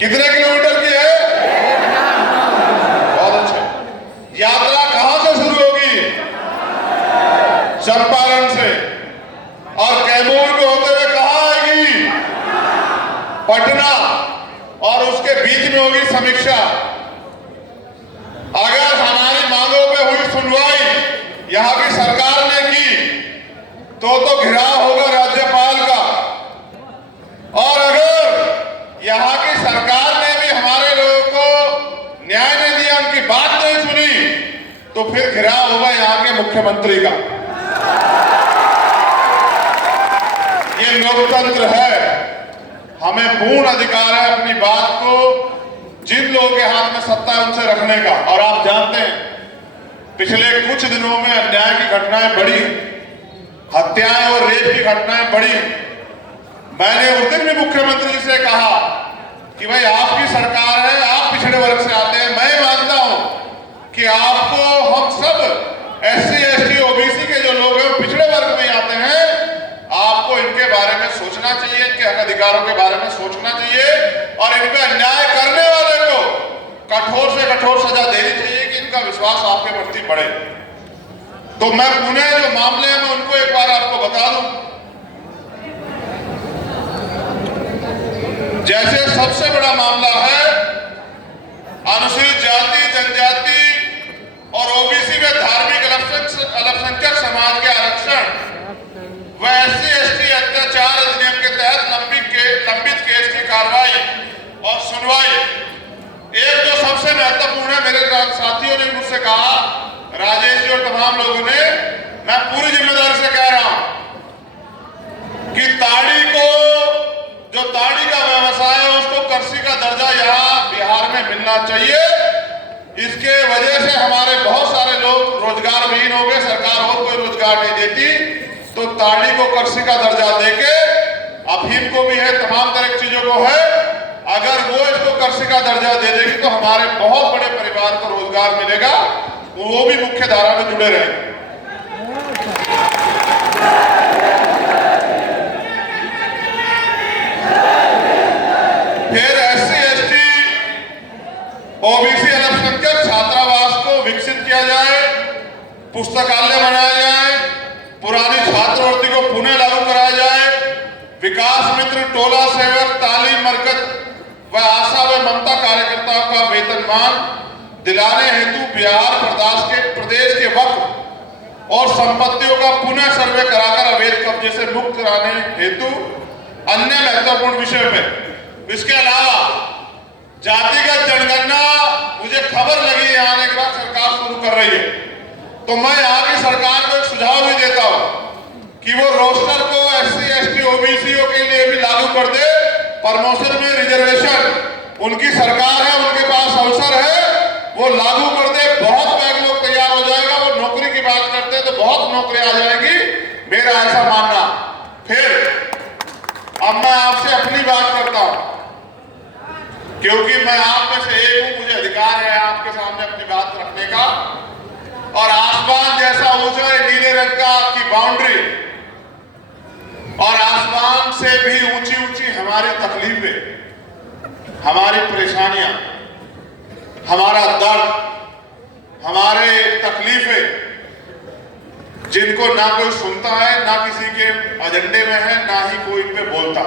कितने किलोमीटर की है? बहुत अच्छा। यात्रा कहां से शुरू होगी? चंपारण से, और कैमूर को होते हुए कहां आएगी? पटना, और उसके बीच में होगी समीक्षा। अगर हमारी मांगों पे हुई सुनवाई यहां की सरकार ने की तो घिराव होगा राज्यपाल का, और अगर यहां की सरकार ने भी हमारे लोगों को न्याय नहीं दिया, उनकी बात नहीं सुनी, तो फिर घिराव होगा यहां के मुख्यमंत्री का। ये लोकतंत्र है, हमें पूर्ण अधिकार है अपनी बात को जिन लोगों के हाथ में सत्ता है उनसे रखने का। और आप जानते हैं पिछले कुछ दिनों में अन्याय की घटनाएं बढ़ी, हत्याएं और रेप की घटनाएं बढ़ी। मैंने उस दिन भी मुख्यमंत्री जी से कहा कि भाई आपकी सरकार है, आप पिछड़े वर्ग से आते हैं, मैं मानता हूं कि आपको हम सब SC ST OBC के जो लोग हैं पिछड़े वर्ग में आते हैं, आपको इनके बारे में सोचना चाहिए, इनके हक अधिकारों के बारे में सोचना चाहिए, और इन पे अन्याय करने वाले को कठोर से कठोर सजा देनी चाहिए कि इनका विश्वास आपके प्रति बढ़े। तो मैं पुणे जो मामले हैं मैं उनको एक बार आपको बता दूं। जैसे सबसे बड़ा मामला है अनुसूचित जाति, जनजाति और OBC में धार्मिक अल्पसंख्यक समाज के आरक्षण व SC ST अत्याचार अधिनियम के तहत लंबित केस की कार्रवाई और सुनवाई। एक जो सबसे महत्वपूर्ण है, मेरे साथियों ने मुझसे कहा, राजेश जी और तमाम लोगों ने, मैं पूरी जिम्मेदारी से कह रहा हूं कि ताड़ी को, जो ताड़ी का व्यवसाय है उसको कृषि का दर्जा यहां बिहार में मिलना चाहिए। इसके वजह से हमारे बहुत सारे लोग रोजगार विहीन हो गए, सरकार और कोई रोजगार नहीं देती, तो ताड़ी को कृषि का दर्जा देके, अफीम को भी है, तमाम तरह की चीजों को है, अगर वो इसको कृषि का दर्जा दे देगी तो हमारे बहुत बड़े परिवार को रोजगार मिलेगा, वो भी मुख्य धारा में जुड़े रहेंगे। फिर SC ST OBC अल्पसंख्यक छात्रावास को विकसित किया जाए, पुस्तकालय बनाया जाए, पुरानी छात्रवृत्ति को पुनः लागू कराया जाए, विकास मित्र, टोला सेवक, तालीम मरकज व आशा व ममता कार्यकर्ताओं का वेतनमान दिलाने हेतु बिहार प्रदेश के वक्फ और संपत्तियों का पुनः सर्वे कराकर अवैध कब्जे से मुक्त कराने हेतु अन्य महत्वपूर्ण विषय में। इसके अलावा जातिगत जनगणना, मुझे खबर लगी है आने के बाद सरकार शुरू कर रही है, तो मैं यहाँ की सरकार को एक सुझाव भी देता हूँ कि वो रोस्टर को SC ST OBC के लिए भी लागू कर दे। प्रमोशन में रिजर्वेशन, उनकी सरकार है, उनके पास अवसर है, वो लागू कर दे, बहुत बैग लोग तैयार हो जाएगा। वो नौकरी की बात करते हैं तो बहुत नौकरी आ जाएगी, मेरा ऐसा मानना। फिर अब मैं आपसे अपनी बात करता हूं, क्योंकि मैं आप में से एक हूं, मुझे अधिकार है आपके सामने अपनी बात रखने का। और आसमान जैसा ऊंचा है नीले रंग का की बाउंड्री, और आसमान से भी ऊंची ऊंची हमारी तकलीफें, हमारी परेशानियां, हमारा दर्द, हमारे तकलीफें, जिनको ना कोई सुनता है, ना किसी के एजेंडे में है, ना ही कोई इन पे बोलता।